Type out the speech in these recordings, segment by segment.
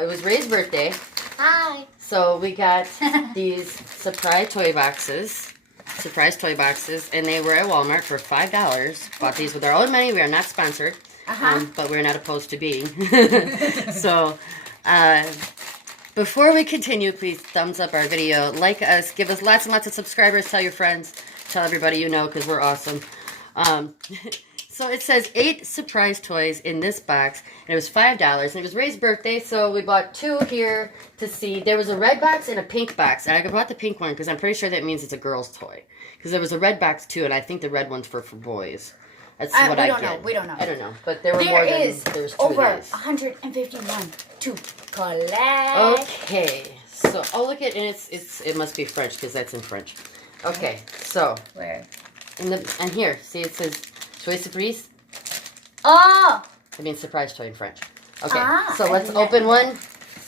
It was Ray's birthday. Hi. So we got these Suprise toy boxes. And they were at Walmart for $5. Bought these with our own money. We are not sponsored, but we're not opposed to being. So, before we continue, please thumbs up our video, like us, give us lots and lots of subscribers, tell your friends, tell everybody you know, because we're awesome. So it says 8 surprise toys in this box, and it was $5, and it was Ray's birthday, so we bought 2 here to see. There was a red box and a pink box, and I bought the pink one because I'm pretty sure that means it's a girl's toy. Because there was a red box too, and I think the red one's for boys. That's what I get. We don't know. I don't know, but there were more than there was 2 over of these. 151 to collect. Okay, so look at, and it must be French because that's in French. Okay, so Where? And here, see it says Toy Suprise. Oh. I mean surprise toy in French. Okay, so let's open one.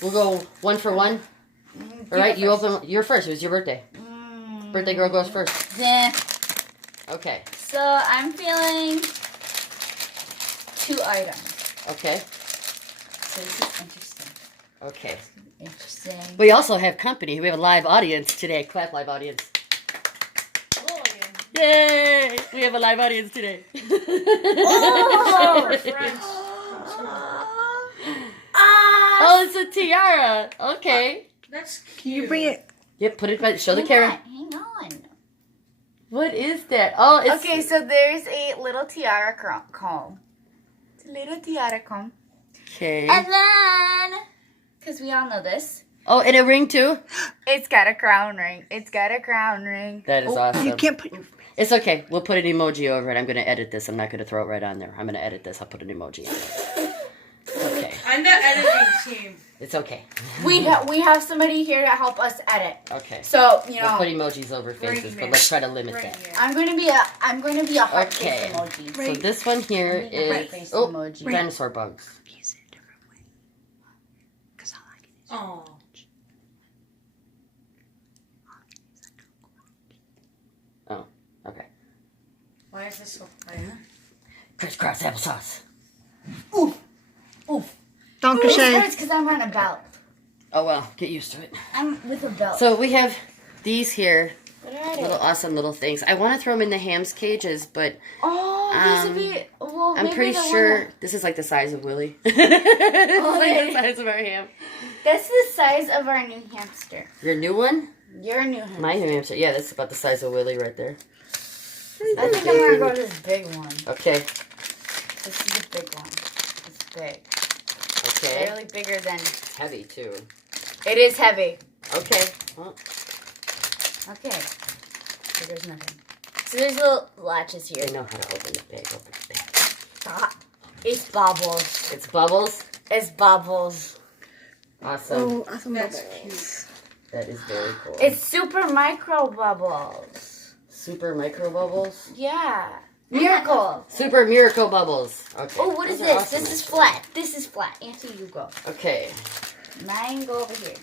We'll go 1 for 1. All right, you open. You're first. It was your birthday. Birthday girl goes first. Yeah. Okay. So I'm feeling 2 items. Okay. So this is interesting. Okay. Interesting. We also have company. We have a live audience today. Clap, live audience. Yay! We have a live audience today. Oh, oh, it's a tiara. Okay. That's cute. Can you bring it? Yep, put it by, show the camera. Hang on. What is that? Oh, it's... Okay, so there's a little tiara comb. It's a little tiara comb. Okay. And then, because we all know this, Oh, and a ring too? it's got a crown ring. It's got a crown ring. That is awesome. You can't put your... It's okay. We'll put an emoji over it. I'm going to edit this. I'm not going to throw it right on there. I'm going to edit this. I'll put an emoji on it. It's okay. I'm the editing team. It's okay. We have somebody here to help us edit. Okay. So, you We'll know, put emojis over faces, but let's try to limit that. Here. I'm going to be a heart face emoji. So this one here Heart is face emoji. dinosaur bugs. Use it a different way. Because all I can is... Oh. Oh, okay. Why is this so plain? Crisscross applesauce. Oof. Oof. Don't It cachet. hurts because I'm on a belt. Oh well, get used to it. I'm with a belt. So we have these here, What are they? little awesome little things. I want to throw them in the ham's cages, but Oh, these would be... Well, I'm maybe pretty the sure one this is like the size of Willie. This is like the size of our ham. that's the size of our new hamster. Your new one? Your new hamster. My new hamster. Yeah, that's about the size of Willie right there. I think I'm going to go to this big one. Okay. This is the big one. It's big. Okay. Barely bigger than... Heavy too. It is heavy. Okay. Well, Okay. So there's nothing. So there's little latches here. they know how to open the bag. Open the bag. Stop. It's bubbles. It's bubbles. It's bubbles. Awesome. Oh, awesome. That's Bubbles. That is very cool. It's super micro bubbles. Super micro bubbles. Yeah. Miracle. Super miracle bubbles. Okay. Oh, what is Those are this? awesome, This is actually. flat. This is flat. Answer, you go. Okay. Mine go over here.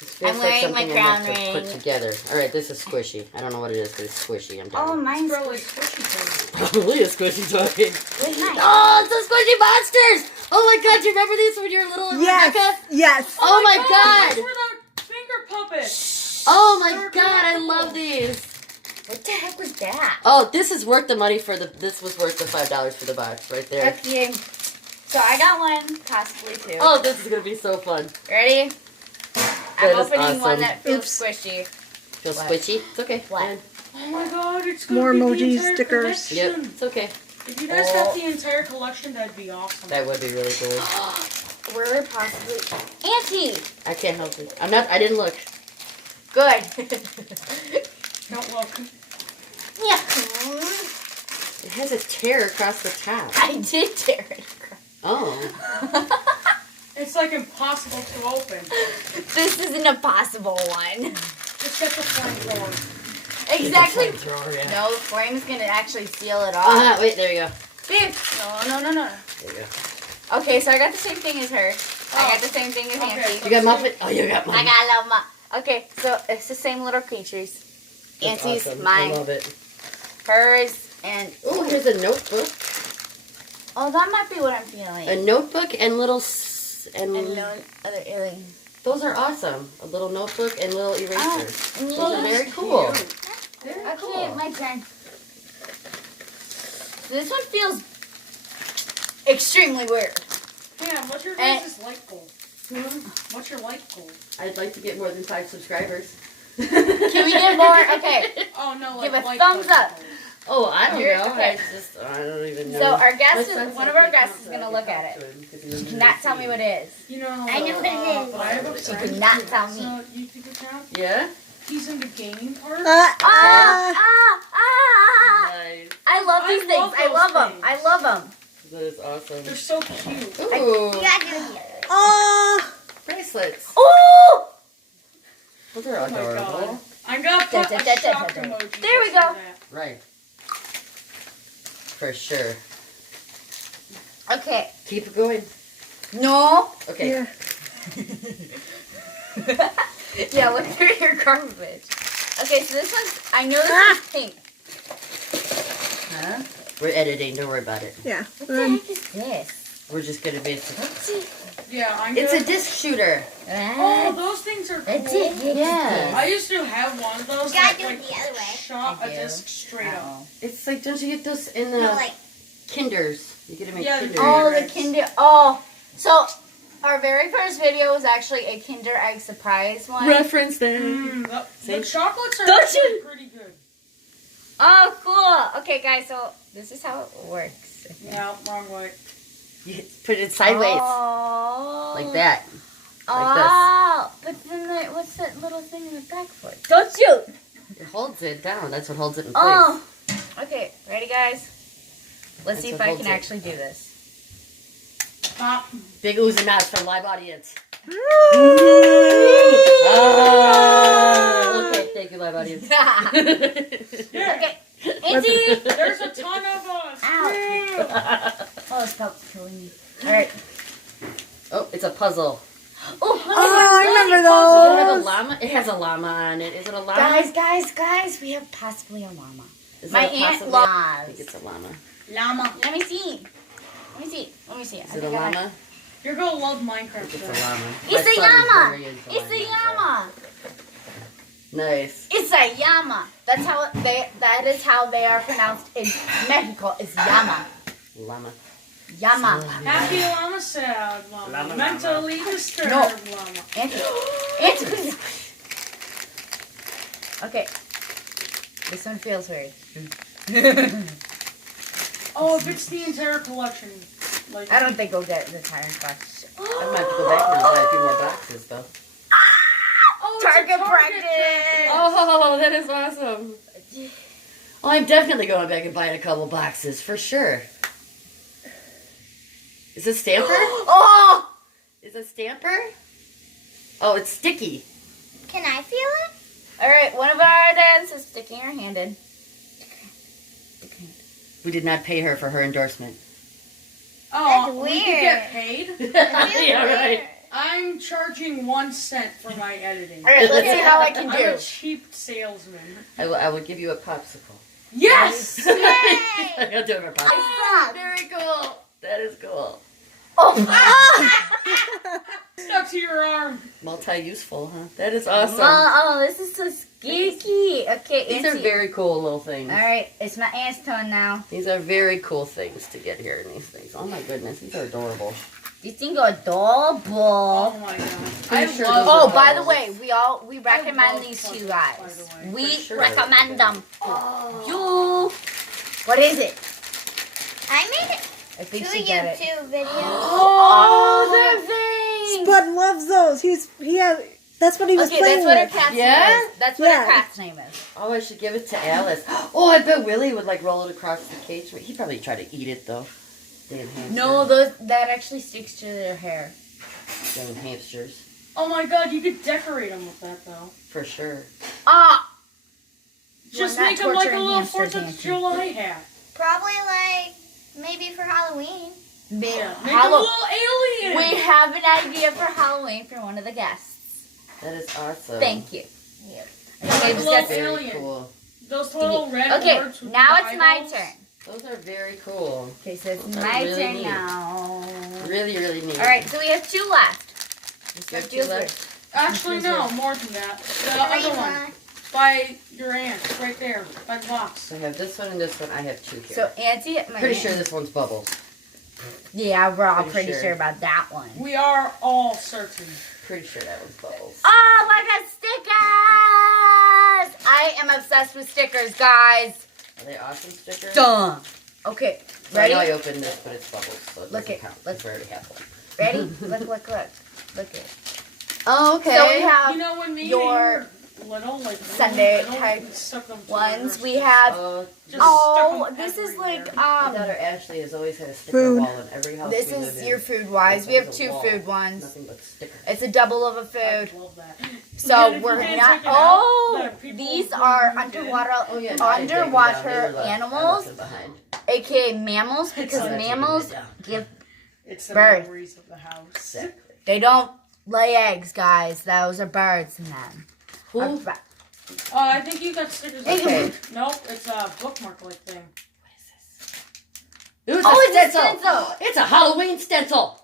This feels I'm like wearing my something I have crown to put ring. together. All right, this is squishy. I don't know what it is, but it's squishy. I'm Oh, done. mine's Probably squishy. squishy thing. Probably a squishy toy. Where's mine? Oh, it's the squishy monsters! Oh my god, do you remember these when you were little, Rebecca? Yes. Yes. Oh my Those god! were the finger puppets. Oh my god, I love these. What the heck was that? Oh, this is worth the money for the. This was worth the $5 for the box right there. Okay. So I got one, possibly two. Oh, this is gonna be so fun. Ready? That I'm is opening one awesome. that feels Oops. squishy. Feels What? squishy. It's okay. What? Oh my god, it's gonna More be the emojis, entire stickers. Yep, collection. it's okay. If you guys got the entire collection, that'd be awesome. That would be really cool. We're possibly Auntie. I can't help it. I'm not. I didn't look. Good. Don't look. Yeah. It has a tear across the top. I did tear it. Oh. It's like impossible to open. This is an impossible one. Just get the flamethrower. Exactly. Flamethrower, yeah. No, the flame's gonna actually seal it off. Wait, there you go. Babe. No. There you go. Okay, so I got the same thing as her. I got the same thing as Okay. Auntie. You got muffin? Oh, you got I muffin. got a little Okay, so it's the same little creatures. That's Auntie's, awesome. mine, I love it. hers, and Oh, here's a notebook. oh, that might be what I'm feeling. A notebook and little notes and And no other alien. those are awesome. A little notebook and little erasers. and Those you- are very cool. Very Okay, cool. my turn. This one feels extremely weird. Yeah, what's your And- guys' like goal? What's your like goal? I'd like to get more than 5 subscribers. Can we get more? Okay. Oh no, Give like a like thumbs goal. up. Oh, I don't Here, know. okay. I don't even know. So our My guest, son one sent of me our a guests is count gonna so I look can at talk it. to him, 'cause he She doesn't cannot tell me what it is. You know, I know what it is. But I have a She friend could not who tell has me. a YouTube account. Yeah? He's into gaming parts. Ah! Nice. I love I these love things. I those love them. things. I love them. That is awesome. They're so cute. Ooh. Bracelets. Oh! Those are Oh my adorable. god. I'm gonna put a shock emoji. There we just go. for that. Right. For sure. Okay. Keep it going. No. Okay. Yeah. Yeah, look through your garbage. Okay, so this one's, I know this is pink. Huh? We're editing. Don't worry about it. Yeah. What the heck is this? We're just going to be... What's it? Yeah, I'm It's gonna... a disc shooter. Oh, those things are cool. That's it. Yeah. I used to have one of those gotta that do it like the other way. shot I a do. disc straight up. Uh-oh. It's like, don't you get those in the No, like, Kinders? You get them in Yeah, Kinders. Oh, the Favorites. Kinder. Oh, so our very first video was actually a Kinder Egg surprise one. Reference them. The See? chocolates are Don't actually you- pretty good. Oh, cool. Okay, guys, so this is how it works. Yeah, wrong way. You put it sideways. Oh. Like that. Oh, but then what's that little thing in the back for? Don't shoot. It holds it down. That's what holds it in place. Oh. Okay, ready, guys? Let's see That's if what I holds can it. actually do this. Pop. Big oohs and ahs from live audience. Woo! Ah, okay, thank you, live audience. Yeah. Okay, Auntie. There's a ton of us. Ow. Oh, it felt killing me. All right. Oh, it's a puzzle. Oh, Oh, I remember Does it have a those. llama? It has a llama on it. Is it a llama? Guys, we have possibly a llama. Is My it a aunt possibly- I think loves. it's a llama. Llama. Let me see. Let me see. Is it a llama? You're gonna love I Minecraft. think it's then. a llama. It's My a son is llama. very into It's a Minecraft. llama. Nice. It's a llama. That's how that is how they are pronounced in Mexico. It's llama. Llama. Llama. Happy llama sad llama. Llama, Mentally disturbed No. llama. Auntie, please. Okay. This one feels weird. Oh, if it's the entire collection. Like I don't think we'll get the entire box. I might have to go back now and buy a few more boxes, though. Oh, it's a Target practice. Oh, that is awesome. Well, I'm definitely going back and buying a couple boxes, for sure. Is it Stamper? Oh! Is it Stamper? Oh, it's sticky. can I feel it? All right, one of our dads is sticking her hand in. We did not pay her for her endorsement. Oh, That's we could weird. get paid. Yeah, right. I'm charging 1 cent for my editing. All right, let's see how I can I'm do. a cheap salesman. I will give you a popsicle. Yes! I'll do it for popsicle. Ah, Very cool. That is cool. Oh! Stuck to your arm. Multi-useful, huh? That is awesome. Oh, this is so squeaky. Okay, These are Auntie. very cool little things. All right, it's my aunt's turn now. These are very cool things to get here in these things. Oh my goodness, these are adorable. These things are adorable. Oh my god. I Pretty sure love those Oh, are by the puzzles. way, we I recommend love these to puzzles, you by guys. the way. We For sure. recommend them. You. What is it? I made I think 2 she got it. YouTube videos. Oh, the thing. Spud loves those. He has. That's what he was Okay, playing that's what her with. cat's Yeah? name is. That's what her Yeah. cat's name is. Oh, I should give it to Alice. Oh, I bet Willie would like roll it across the cage. He'd probably try to eat it though. Damn hamster. No, that actually sticks to their hair. Damn hamsters. Oh my god, you could decorate them with that though. For sure. Ah. Just We're not make them like a torturing little hamsters, 4th of Auntie. July hat. Probably like maybe for Halloween. Yeah, make a little alien. We have an idea for Halloween for one of the guests. That is awesome. Thank you. Yep. Okay, Like a just little got- Very alien. cool. Those little red Okay, words with now the it's my eyeballs. turn. Those are very cool. Okay, so it's Those are my really turn neat. now. Really, really neat. All right, so we have 2 left. You have 2 feels left? Actually, no, more than that. The other one. By your aunt, right there, by the box. So I have this one and this one. I have 2 here. So Auntie, my Pretty aunt- sure this one's Bubbles. Yeah, we're all Pretty pretty sure. sure about that one. We are all certain. Pretty sure that one's Bubbles. Oh my God, stickers! I am obsessed with stickers, guys. Are they awesome stickers? Duh. Okay, So I know I ready? opened this, but it's Bubbles, so it Look doesn't it. count. Look. It's already half one. Ready? Look. Look it. Oh, okay. So we have You know when me your and little, like Sunday little, type we stuck them to ones. our We have. Oh, Just Oh, stuck 'em this is everywhere. like my daughter Ashley has always had a sticker Food. wall in every house This we live is in. your food wise. We There's have a 2 wall. food ones. Nothing but stickers. It's a double of a I food. love that. So And if you we're can't not. take it out, Oh, that people these will are move in. underwater Oh, yeah, no, I didn't take them down. They underwater were left. I animals, left them behind. aka mammals, because So that's mammals taking it down. give. It's the Bird. memories of the house. Exactly. They don't lay eggs, guys. Those are birds in them. Who? I think you got stickers. Okay. Nope, it's a bookmark-like thing. It was Oh, a it's a stencil. stencil. It's a Halloween stencil.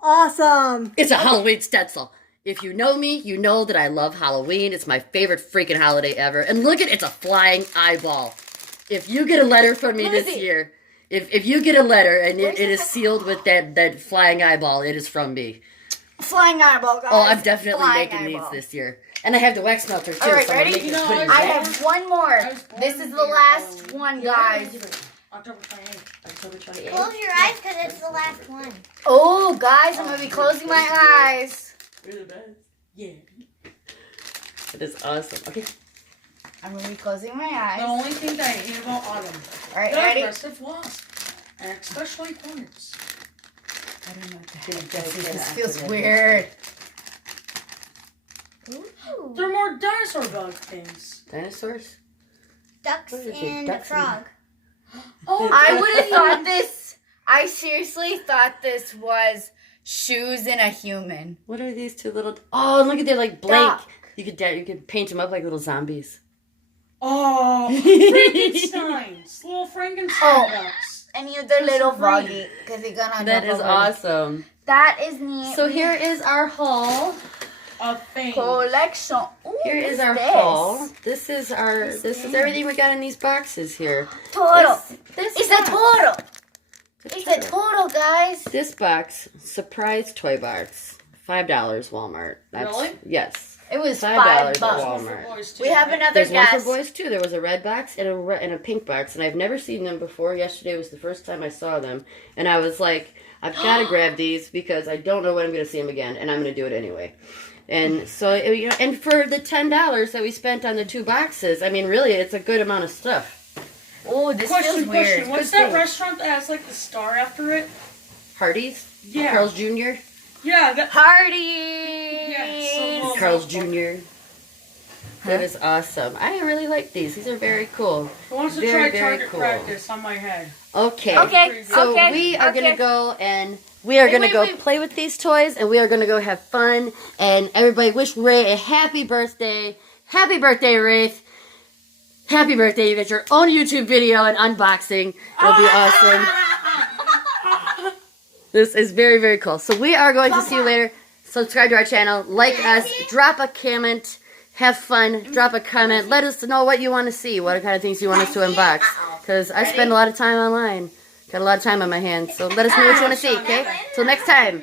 Awesome. It's a Halloween stencil. If you know me, you know that I love Halloween. It's my favorite freaking holiday ever. And look it's a flying eyeball. If you get a letter from me Let me this see. year, if you get a letter and Where's it the is sealed with that flying eyeball, it is from me. Flying eyeball, guys. Oh, I'm definitely Flying making eyeball. these this year. And I have the wax melter too. All right, so I'm ready? making You know, pudding. I have one more. I was born This is in the the last Halloween. one, Yeah. guys. October 28th. October 28th. Close your eyes because it's the last one. Oh, guys, I'm gonna be closing my eyes. You're the best. Yeah. It is awesome. Okay. I'm gonna be closing my The eyes. only thing that I hate about autumn. All right, The ready? aggressive wasp. And especially hornets. I don't know what the This heck this is. This feels weird. Ooh. They're more dinosaur bug things. Dinosaurs? Ducks What is it, and ducks and- frog. Oh, I would have thought this. I seriously thought this was shoes in a human. What are these 2 little... Oh, look at they're like blank. Duck. You could paint them up like little zombies. Oh, Frankensteins. Little Frankenstein Oh. ducks. And you, they're Those little are great. froggy because they're gonna. That jump is over. awesome. That is neat. So here is our haul. A thing. Collection. Ooh, Here is what's our this? haul. This is everything we got in these boxes here. Toro. This It's box- a Toro. It's a Toro, guys. This box, Surprise toy box, $5 Walmart. Really? Yes. It was $5 $5 at bucks. Walmart. For boys, too, We have right? another There's one guest. for boys too. There was a red box and a pink box, and I've never seen them before. Yesterday was the first time I saw them, and I was like, I've got to grab these because I don't know when I'm going to see them again, and I'm going to do it anyway. And so, and for the $10 that we spent on the 2 boxes, I mean, really, it's a good amount of stuff. Oh, this Question, feels weird. question. What's Good that thing. restaurant that has like the star after it? Hardee's, Yeah. Carl's Jr., Yeah, that. Hardy. Yeah, so Carl's Jr. That is awesome. I really like these. These are very cool. I want to Very, try very target cool. practice on my head. Okay. Okay. So okay. we are okay. gonna go and we are gonna wait, go wait. play with these toys, and we are gonna go have fun. And everybody wish Ray a happy birthday. Happy birthday, Raes. Happy birthday. You get your own YouTube video and unboxing. It'll be awesome. This is very, very cool. So we are going to see you later. Subscribe to our channel. Like us. Drop a comment. Have fun. Drop a comment. Let us know what you want to see. What kind of things you want us to unbox. Because I spend a lot of time online. Got a lot of time on my hands. So let us know what you want to see, okay? Till next time.